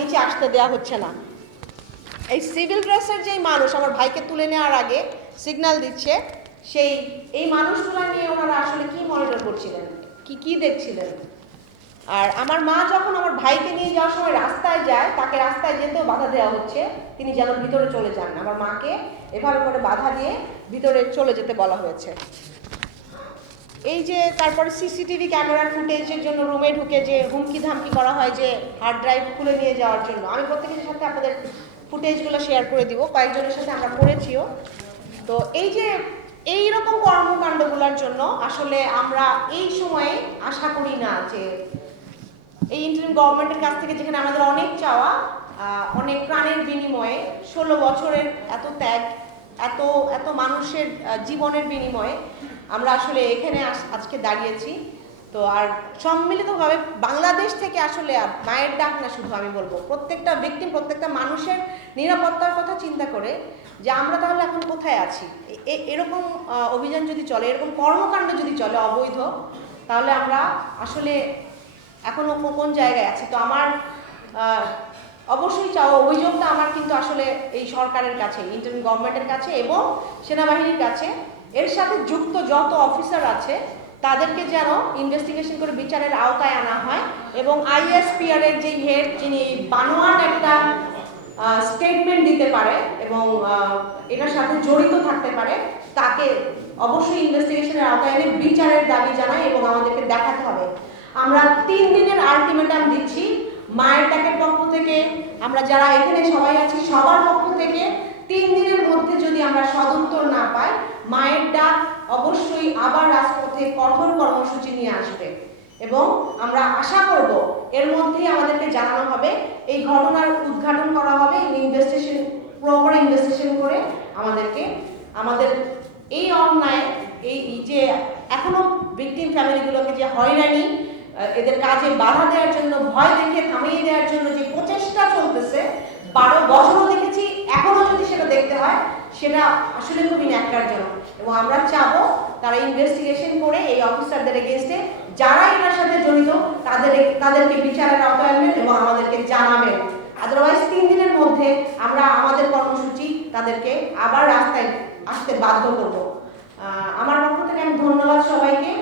নিচে আসতে দেওয়া হচ্ছে না। এই সিভিল ড্রেসের যেই মানুষ আমার ভাইকে তুলে নেওয়ার আগে সিগন্যাল দিচ্ছে, এই মানুষগুলো নিয়ে ওনারা আসলে কি মনিটর করছিলেন, কি দেখছিলেন। আর আমার মা যখন আমার ভাইকে নিয়ে যাওয়ার সময় রাস্তায় যায়, তাকে রাস্তায় যেতেও বাধা দেওয়া হচ্ছে, তিনি যেন ভিতরে চলে যান। আমার মাকে এভাবে করে বাধা দিয়ে ভিতরে চলে যেতে বলা হয়েছে। এই যে তারপরে সিসিটিভি ক্যামেরার ফুটেজের জন্য রুমে ঢুকে যে হুমকি ধামকি করা হয় যে হার্ড ড্রাইভ খুলে নিয়ে যাওয়ার জন্য, আমি প্রত্যেকের সাথে আপনাদের ফুটেজগুলো শেয়ার করে দিব, কয়েকজনের সাথে আমরা করেছিও। তো এই যে এইরকম কর্মকাণ্ডগুলোর জন্য আসলে আমরা এই সময়ে আশা করি না যে এই ইন্টারিম গভর্নমেন্টের কাছ থেকে, যেখানে আমাদের অনেক চাওয়া, অনেক প্রাণের বিনিময়ে 16 বছরের এত ত্যাগ, এত মানুষের জীবনের বিনিময়ে আমরা আসলে এখানে আজকে দাঁড়িয়েছি। তো আর সম্মিলিতভাবে বাংলাদেশ থেকে আসলে মায়ের ডাক না, শুধু আমি বলবো প্রত্যেকটা ভিকটিম, প্রত্যেকটা মানুষের নিরাপত্তার কথা চিন্তা করে যে আমরা তাহলে এখন কোথায় আছি। এরকম অভিযান যদি চলে, এরকম কর্মকাণ্ড যদি চলে অবৈধ, তাহলে আমরা আসলে এখনো কোন জায়গায় আছি। তো আমার অবশ্যই চাও অভিযোগটা আমার কিন্তু আসলে এই সরকারের কাছে, ইন্টারিম গভর্নমেন্টের কাছে এবং সেনাবাহিনীর কাছে, এর সাথে যুক্ত যত অফিসার আছে তাদেরকে যেন ইনভেস্টিগেশন করে বিচারের আওতায় আনা হয় এবং আইএসপিআর এর যে হেড, যিনি বানোয়াট একটা স্টেটমেন্ট দিতে পারে এবং এটার সাথে জড়িত থাকতে পারে, তাকে অবশ্যই ইনভেস্টিগেশনের আওতায় এনে বিচারের দাবি জানাই এবং আমাদেরকে দেখাতে হবে। আমরা 3 দিনের আলটিমেটাম দিচ্ছি মায়ের ডাকের পক্ষ থেকে, আমরা যারা এখানে সবাই আছি সবার পক্ষ থেকে। 3 দিনের মধ্যে যদি আমরা সদুত্তর না পাই, মায়ের ডাক অবশ্যই আবার রাজপথে কঠোর কর্মসূচি নিয়ে আসবে এবং আমরা আশা করব এর মধ্যেই আমাদেরকে জানানো হবে, এই ঘটনার উদ্ঘাটন করা হবে, প্রপার ইনভেস্টিগেশন করে আমাদের এই অন্যায়, এই যে এখনো ভিকটিম ফ্যামিলিগুলোকে যে হয়রানি, এদের কাজে বাধা দেওয়ার জন্য, ভয় দেখে থামিয়ে দেওয়ার জন্য যে প্রচেষ্টা চলতেছে, 12 বছরও দেখেছি, এখনো যদি সেটা দেখতে হয়, সেটা আসলে খুবই ন্যাক্কারজনক। এবং আমরা চাবো তারা ইনভেস্টিগেশন করে এই অফিসারদের এগেইনস্টে যারা এটার সাথে জড়িত তাদেরকে বিচারের আওতায় আনবেন এবং আমাদেরকে জানাবেন। আদারওয়াইজ 3 দিনের মধ্যে আমরা আমাদের কর্মসূচি তাদেরকে আবার রাস্তায় আসতে বাধ্য করব। আমার পক্ষ থেকে আমি ধন্যবাদ সবাইকে।